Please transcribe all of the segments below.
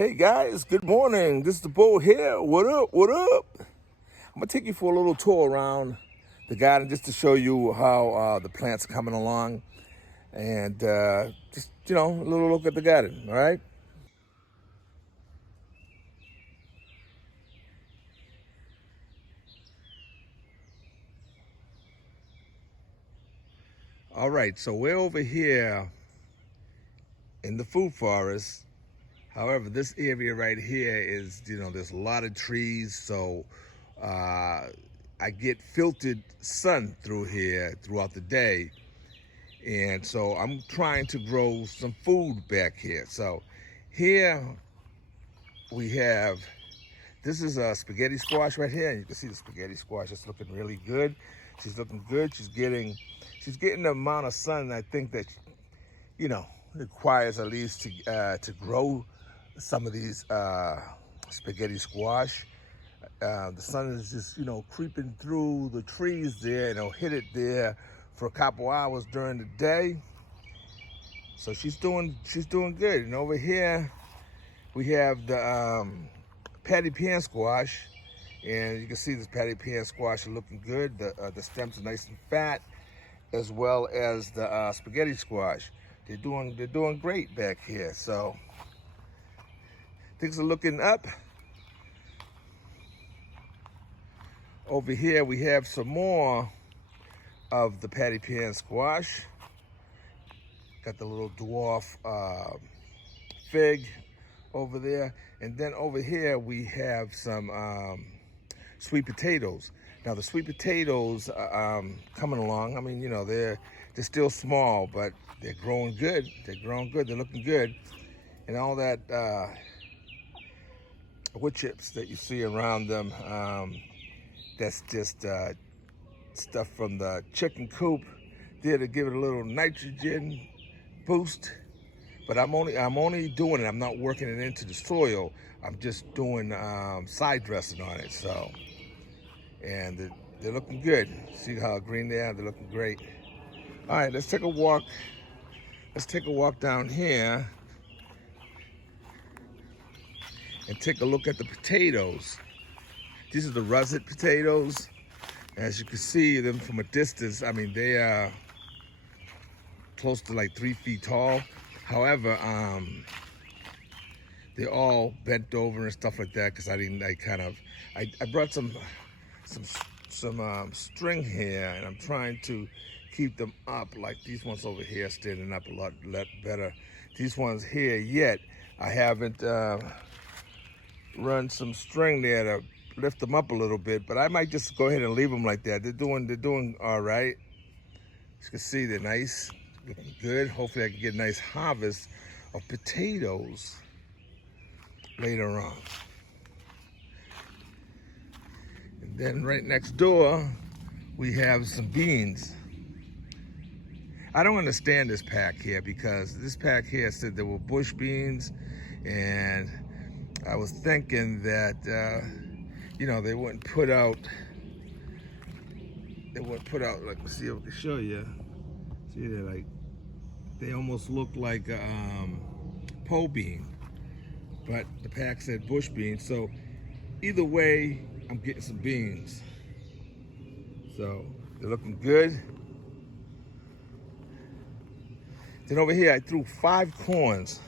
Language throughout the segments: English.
Hey guys, good morning. This is the Bull here. What up? What up? I'm gonna take you for a little tour around the garden just to show you how the plants are coming along, and just a little look at the garden. All right. All right. So we're over here in the food forest. However, this area right here is, there's a lot of trees, so I get filtered sun through here throughout the day. And so I'm trying to grow some food back here. So here we have, this is a spaghetti squash right here. And you can see the spaghetti squash is looking really good. She's looking good. She's getting the amount of sun I think that, requires at least to grow some of these spaghetti squash. The sun is just, creeping through the trees there, and it'll hit it there for a couple hours during the day. So she's doing good. And over here we have the patty pan squash, and you can see this patty pan squash are looking good. The stems are nice and fat, as well as the spaghetti squash. They're doing great back here. So things are looking up. Over here we have some more of the patty pan squash. Got the little dwarf fig over there. And then over here we have some sweet potatoes. Now the sweet potatoes are coming along. I mean, they're still small, but they're growing good. They're growing good. They're looking good. And all that wood chips that you see around them, that's just stuff from the chicken coop there to give it a little nitrogen boost. But I'm only doing it. I'm not working it into the soil. I'm just doing side dressing on it. So, and they're looking good. See how green they are? They're looking great. All right, let's take a walk. Let's take a walk down here and take a look at the potatoes. These are the russet potatoes. As you can see them from a distance, I mean, they are close to like 3 feet tall. However, they're all bent over and stuff like that because I brought some string here, and I'm trying to keep them up. Like these ones over here standing up a lot better. These ones here yet, I haven't run some string there to lift them up a little bit, but I might just go ahead and leave them like that. They're doing all right. As you can see, they're nice, looking good. Hopefully I can get a nice harvest of potatoes later on. And then right next door, we have some beans. I don't understand this pack here, because this pack here said there were bush beans, and I was thinking that, they wouldn't put out, like, let's see if I can show you. See, they almost look like a pole bean, but the pack said bush beans. So either way, I'm getting some beans. So they're looking good. Then over here, I threw 5 corns.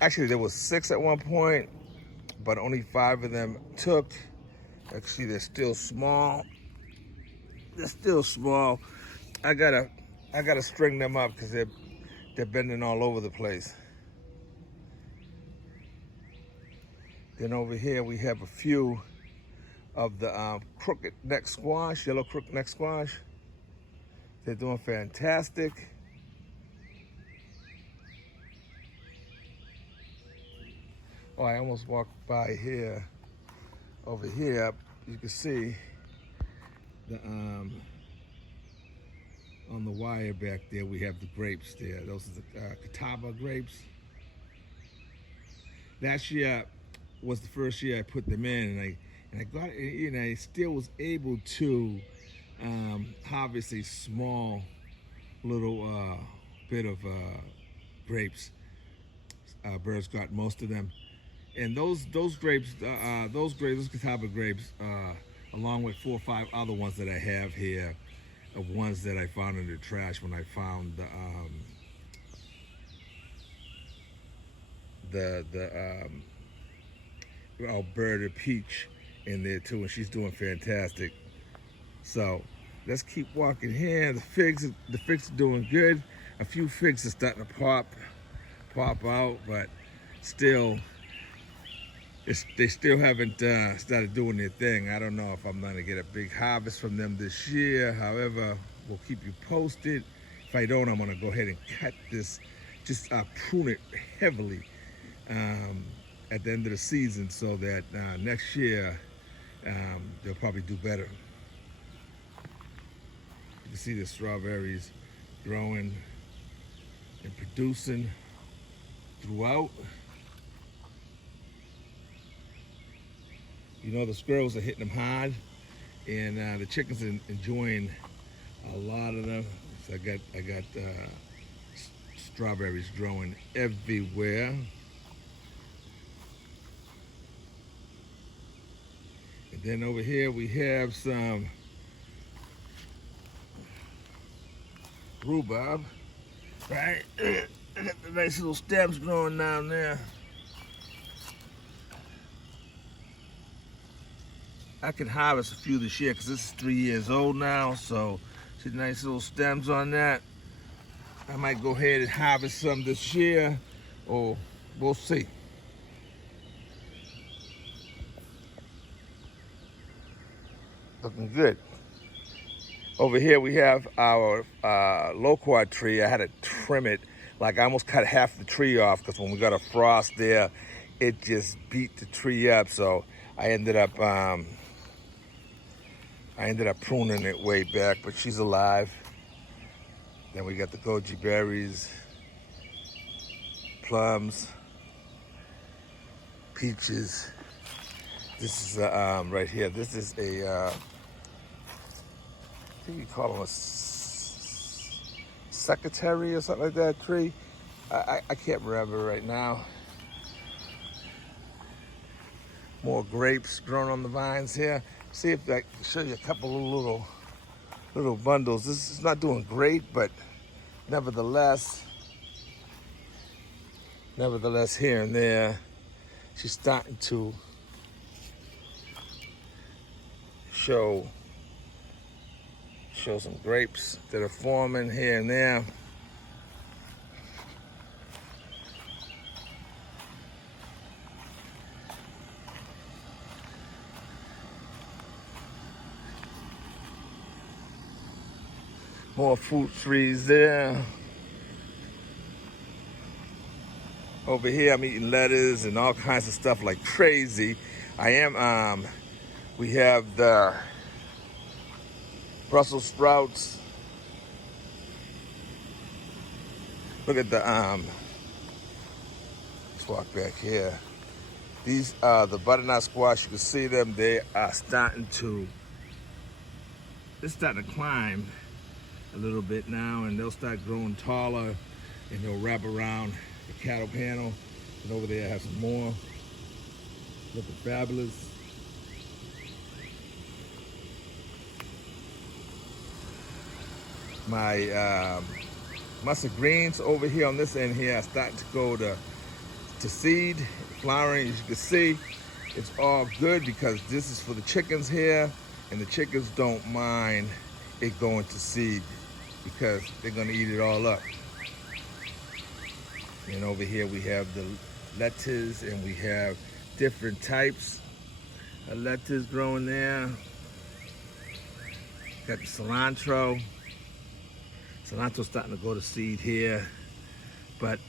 Actually, there was 6 at one point, but only 5 of them took. Actually, they're still small. They're still small. I gotta string them up because they're bending all over the place. Then over here we have a few of the crooked neck squash, yellow crooked neck squash. They're doing fantastic. Oh, I almost walked by here. Over here, you can see the on the wire back there, we have the grapes there. Those are the Catawba grapes. Last year was the first year I put them in, and I got, I still was able to harvest a small little bit of grapes. Birds got most of them. And those grapes, those Catawba grapes, along with 4 or 5 other ones that I have here, of ones that I found in the trash when I found the Alberta peach in there too, and she's doing fantastic. So let's keep walking here. The figs are doing good. A few figs are starting to pop out, but still, they still haven't started doing their thing. I don't know if I'm gonna get a big harvest from them this year. However, we'll keep you posted. If I don't, I'm gonna go ahead and cut this, just prune it heavily at the end of the season, so that next year they'll probably do better. You can see the strawberries growing and producing throughout. You know, the squirrels are hitting them hard, and the chickens are enjoying a lot of them. So I got strawberries growing everywhere. And then over here we have some rhubarb, right? I got the nice little stems growing down there. I can harvest a few this year because this is 3 years old now, so see the nice little stems on that. I might go ahead and harvest some this year, or we'll see. Looking good. Over here we have our loquat tree. I had to trim it. Like, I almost cut half the tree off because when we got a frost there, it just beat the tree up. So I ended up pruning it way back, but she's alive. Then we got the goji berries, plums, peaches. This is right here. This is a I think you call them a secretary or something like that tree. I can't remember right now. More grapes growing on the vines here. See if I can show you a couple of little bundles. This is not doing great, but nevertheless, here and there, she's starting to show some grapes that are forming here and there. More fruit trees there. Over here, I'm eating lettuce and all kinds of stuff like crazy. We have the Brussels sprouts. Look at the, let's walk back here. These are the butternut squash. You can see them. They are starting to climb a little bit now, and they'll start growing taller, and they'll wrap around the cattle panel. And over there I have some more. Looking fabulous. My mustard greens over here on this end here are starting to go to seed, flowering. As you can see, it's all good because this is for the chickens here, and the chickens don't mind it going to seed because they're gonna eat it all up. And over here we have the lettuce, and we have different types of lettuce growing there. Got the cilantro. Cilantro's starting to go to seed here, but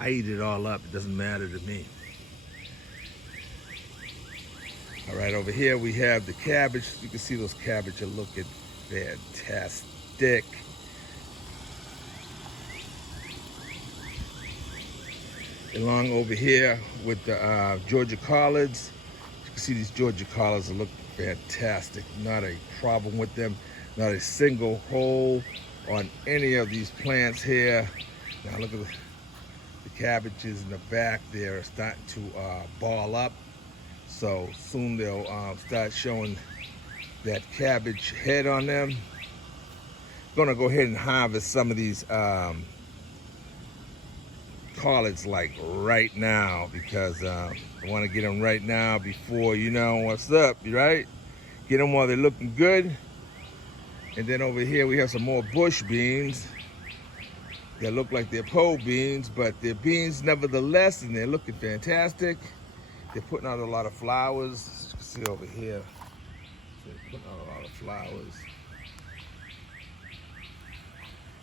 I eat it all up. It doesn't matter to me. All right, over here we have the cabbage. You can see those cabbage are looking fantastic. Along over here with the Georgia collards. You can see these Georgia collards are looking fantastic. Not a problem with them. Not a single hole on any of these plants here. Now look at the cabbages in the back there are starting to ball up. So soon they'll start showing that cabbage head on them. Gonna go ahead and harvest some of these collards like right now, because I want to get them right now before you know what's up, right? Get them while they're looking good. And then over here we have some more bush beans that look like they're pole beans, but they're beans nevertheless, and they're looking fantastic. They're putting out a lot of flowers. As you can see over here, they're putting out a lot of flowers.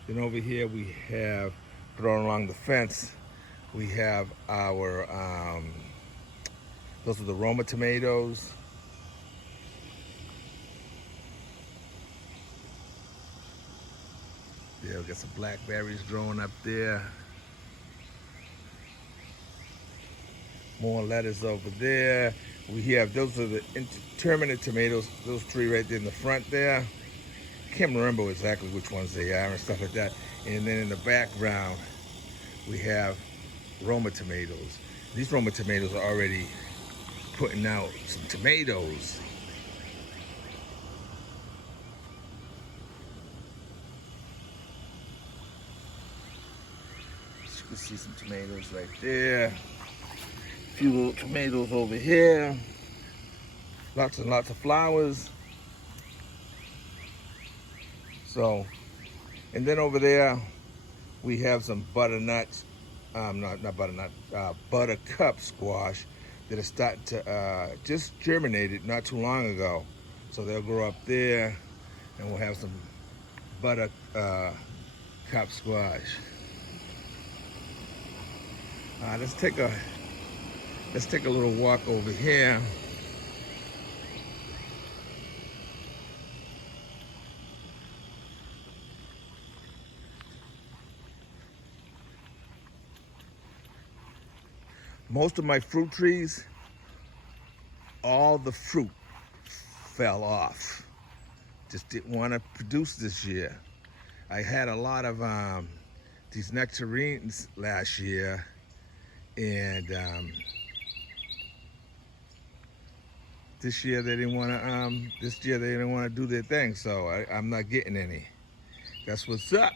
Then over here we have, thrown along the fence, we have our, those are the Roma tomatoes. Yeah, we got some blackberries growing up there. More lettuce over there. We have, those are the intermittent tomatoes, those three right there in the front there. Can't remember exactly which ones they are and stuff like that. And then in the background, we have Roma tomatoes. These Roma tomatoes are already putting out some tomatoes. You can see some tomatoes right there. A few little tomatoes over here. Lots and lots of flowers. So, and then over there, we have some butternuts, not butternut, buttercup squash that are starting to, just germinated not too long ago. So they'll grow up there, and we'll have some buttercup squash. Let's take a little walk over here. Most of my fruit trees, all the fruit fell off. Just didn't want to produce this year. I had a lot of these nectarines last year, and this year they didn't want to do their thing, so I'm not getting any. That's what's up.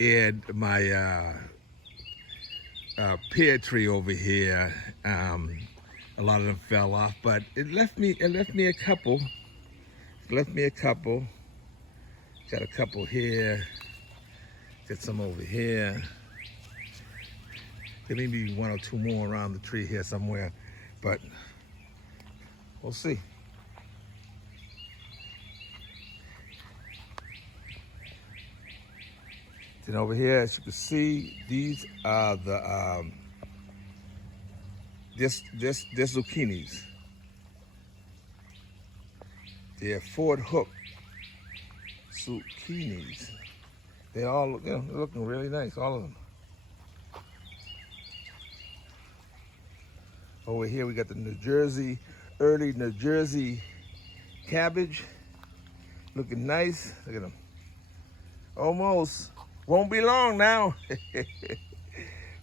And my pear tree over here, a lot of them fell off, but it left me a couple. Got a couple here. Got some over here. There may be one or two more around the tree here somewhere, but we'll see. Then over here, as you can see, these are the this zucchinis. They're Ford Hook zucchinis. They all, they're looking really nice, all of them. Over here, we got the early New Jersey cabbage, looking nice. Look at them. Almost. Won't be long now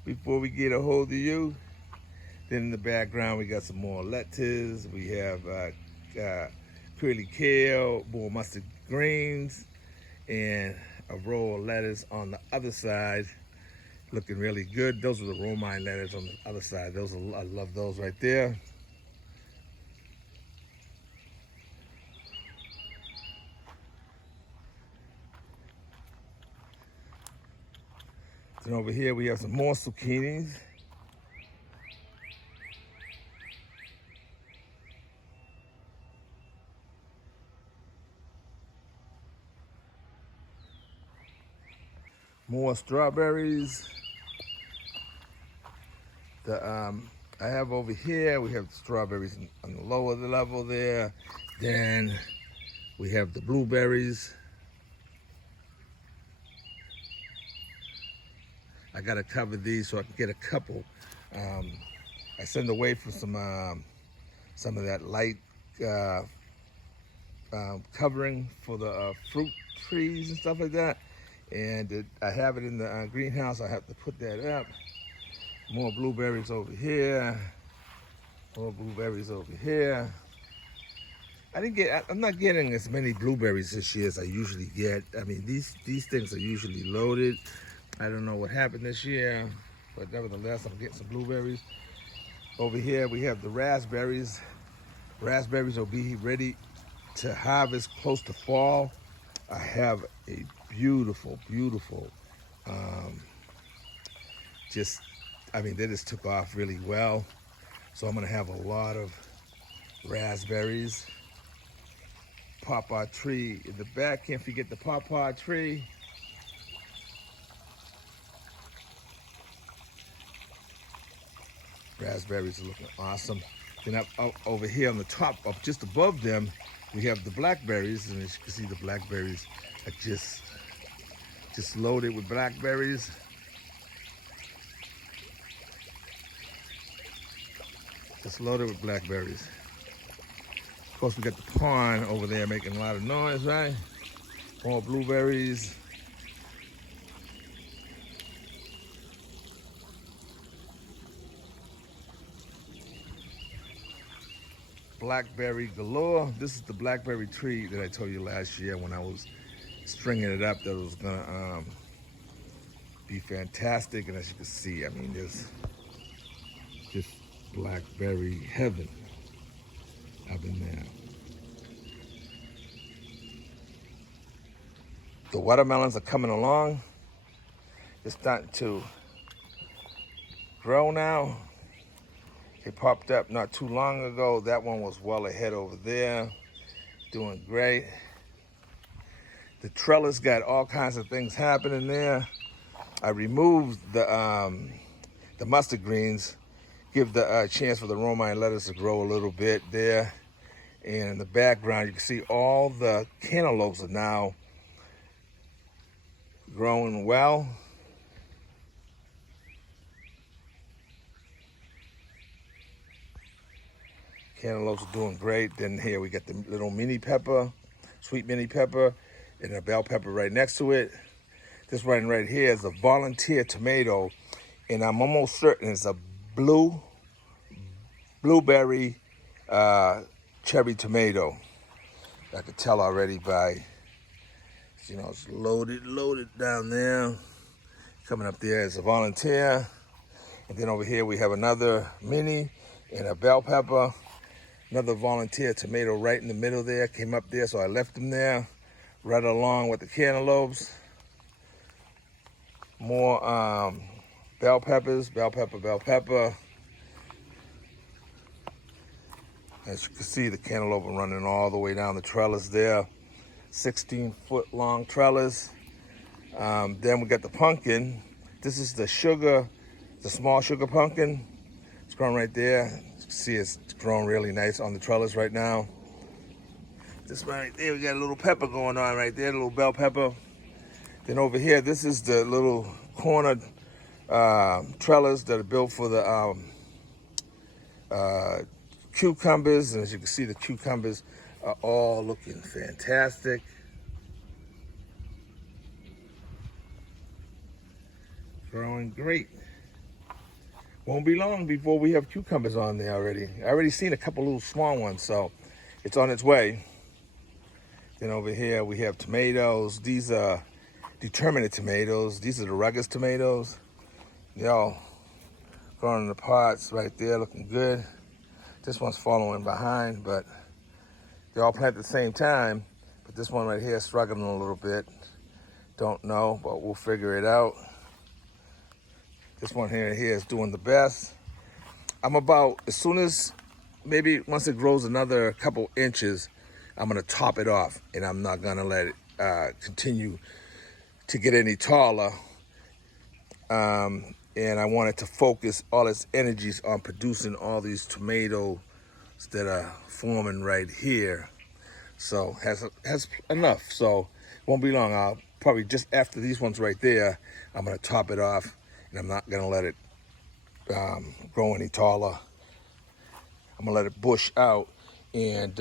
before we get a hold of you. Then in the background, we got some more lettuce. We have curly kale, more mustard greens, and a row of lettuce on the other side, looking really good. Those are the romaine lettuce on the other side. Those are, I love those right there. Then over here we have some more zucchinis. More strawberries. I have over here, we have the strawberries on the lower level there. Then we have the blueberries. I gotta cover these so I can get a couple. I send away for some of that light covering for the fruit trees and stuff like that. And I have it in the greenhouse. I have to put that up. More blueberries over here. More blueberries over here. I'm not getting as many blueberries this year as I usually get. I mean, these things are usually loaded. I don't know what happened this year, but nevertheless, I'm getting some blueberries. Over here, we have the raspberries. Raspberries will be ready to harvest close to fall. I have a beautiful, beautiful, they just took off really well. So I'm gonna have a lot of raspberries. Pawpaw tree in the back, can't forget the pawpaw tree. Raspberries are looking awesome. Then up over here on the top, up just above them, we have the blackberries, and as you can see, the blackberries are just loaded with blackberries. Just loaded with blackberries. Of course, we got the pond over there making a lot of noise, right? More blueberries. Blackberry galore. This is the blackberry tree that I told you last year when I was stringing it up that it was gonna be fantastic. And as you can see, I mean, there's just blackberry heaven up in there. The watermelons are coming along. They're starting to grow now. They popped up not too long ago. That one was well ahead over there, doing great. The trellis got all kinds of things happening there. I removed the mustard greens, give the chance for the romaine lettuce to grow a little bit there. And in the background, you can see all the cantaloupes are now growing well. Cantaloupes are doing great. Then here we got the little mini pepper, sweet mini pepper, and a bell pepper right next to it. This one right here is a volunteer tomato, and I'm almost certain it's a blueberry cherry tomato. I could tell already by, it's loaded down there. Coming up there is a volunteer. And then over here we have another mini and a bell pepper. Another volunteer tomato right in the middle there, came up there, so I left them there, right along with the cantaloupes. More bell peppers, bell pepper. As you can see, the cantaloupe are running all the way down the trellis there. 16-foot long trellis. Then we got the pumpkin. This is the small sugar pumpkin. It's growing right there. You can see it's growing really nice on the trellis right now. This one right there, we got a little pepper going on right there, a little bell pepper. Then over here, this is the little corner trellis that are built for the cucumbers. And as you can see, the cucumbers are all looking fantastic. Growing great. Won't be long before we have cucumbers on there already. I already seen a couple little small ones, so it's on its way. Then over here we have tomatoes. These are determinate tomatoes. These are the rugged tomatoes. They all growing in the pots right there, looking good. This one's following behind, but they all planted at the same time. But this one right here is struggling a little bit. Don't know, but we'll figure it out. This one here is doing the best. I'm about, as soon as, maybe once it grows another couple inches, I'm gonna top it off, and I'm not gonna let it continue to get any taller. And I want it to focus all its energies on producing all these tomatoes that are forming right here. So has enough, so won't be long. I'll probably just after these ones right there, I'm gonna top it off, and I'm not gonna let it grow any taller. I'm gonna let it bush out and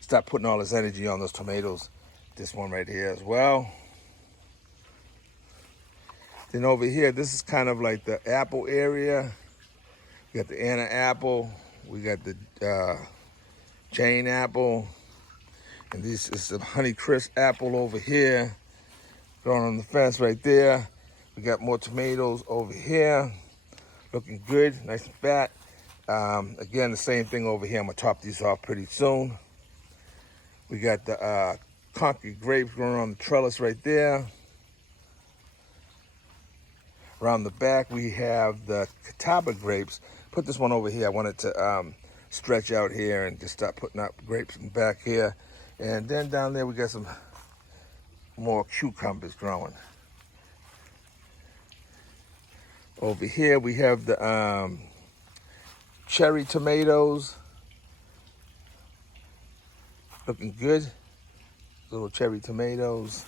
start putting all this energy on those tomatoes. This one right here as well. Then over here, this is kind of like the apple area. We got the Anna apple. We got the Jane apple. And this is some Honeycrisp apple over here. Growing on the fence right there. We got more tomatoes over here. Looking good, nice and fat. Again, the same thing over here. I'm gonna top these off pretty soon. We got the Concord grapes growing on the trellis right there. Around the back, we have the Catawba grapes. Put this one over here. I wanted to stretch out here and just start putting up grapes in the back here. And then down there, we got some more cucumbers growing. Over here, we have the cherry tomatoes. Looking good. Little cherry tomatoes.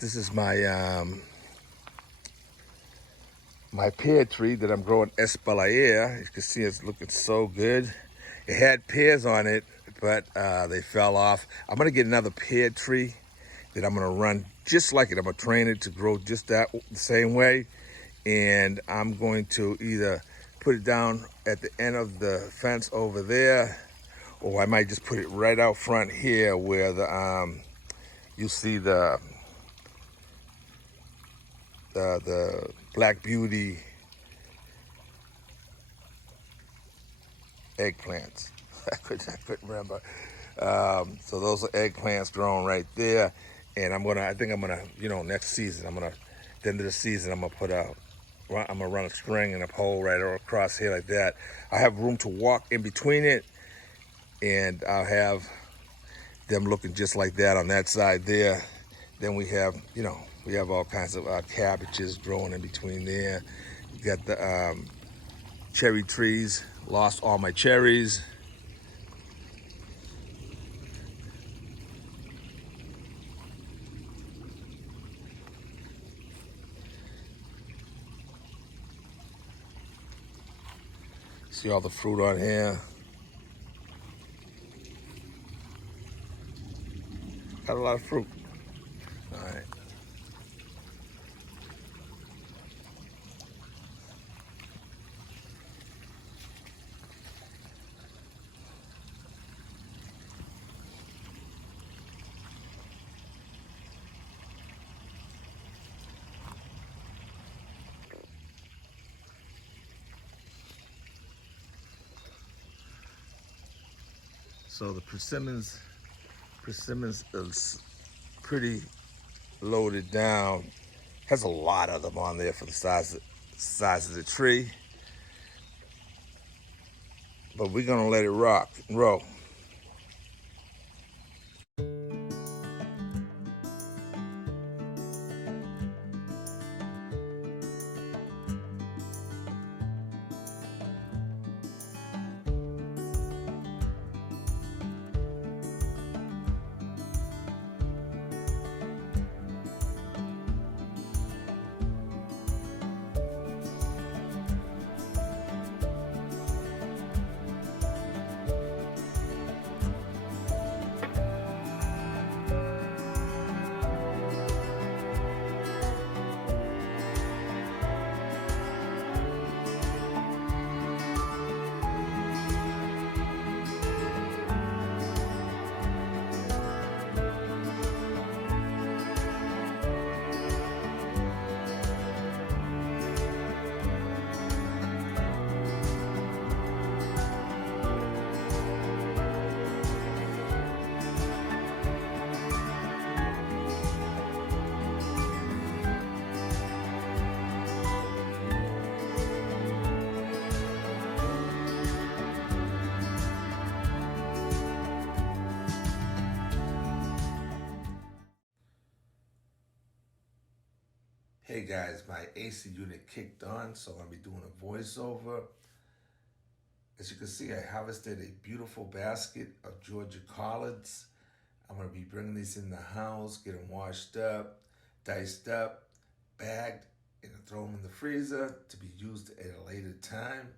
This is my my pear tree that I'm growing espalier. You can see it's looking so good. It had pears on it, but they fell off. I'm gonna get another pear tree that I'm gonna run just like it. I'm gonna train it to grow just the same way. And I'm going to either put it down at the end of the fence over there, or I might just put it right out front here where the you see the Black Beauty eggplants. I couldn't remember. So those are eggplants growing right there. And I think I'm gonna, next season, at the end of the season, I'm gonna run a string and a pole right across here like that. I have room to walk in between it, and I'll have them looking just like that on that side there. Then we have, we have all kinds of cabbages growing in between there. We got the cherry trees. Lost all my cherries. See all the fruit on here. Got a lot of fruit. All right. So the persimmons is pretty loaded down. Has a lot of them on there for the size of the tree. But we're gonna let it rock and roll. Hey guys, my AC unit kicked on, so I'm gonna be doing a voiceover. As you can see, I harvested a beautiful basket of Georgia collards. I'm gonna be bringing these in the house, get them washed up, diced up, bagged, and throw them in the freezer to be used at a later time.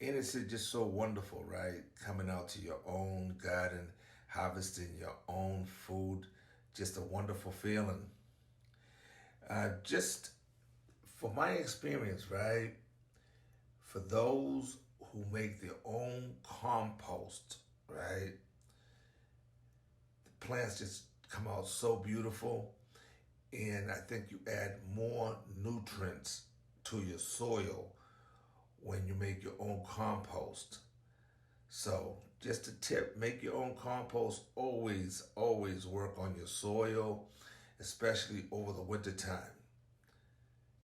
And it's just so wonderful, right? Coming out to your own garden, harvesting your own food, just a wonderful feeling. Just for my experience, right? For those who make their own compost, right? The plants just come out so beautiful. And I think you add more nutrients to your soil when you make your own compost. So just a tip, make your own compost. Always, always work on your soil, especially over the winter time.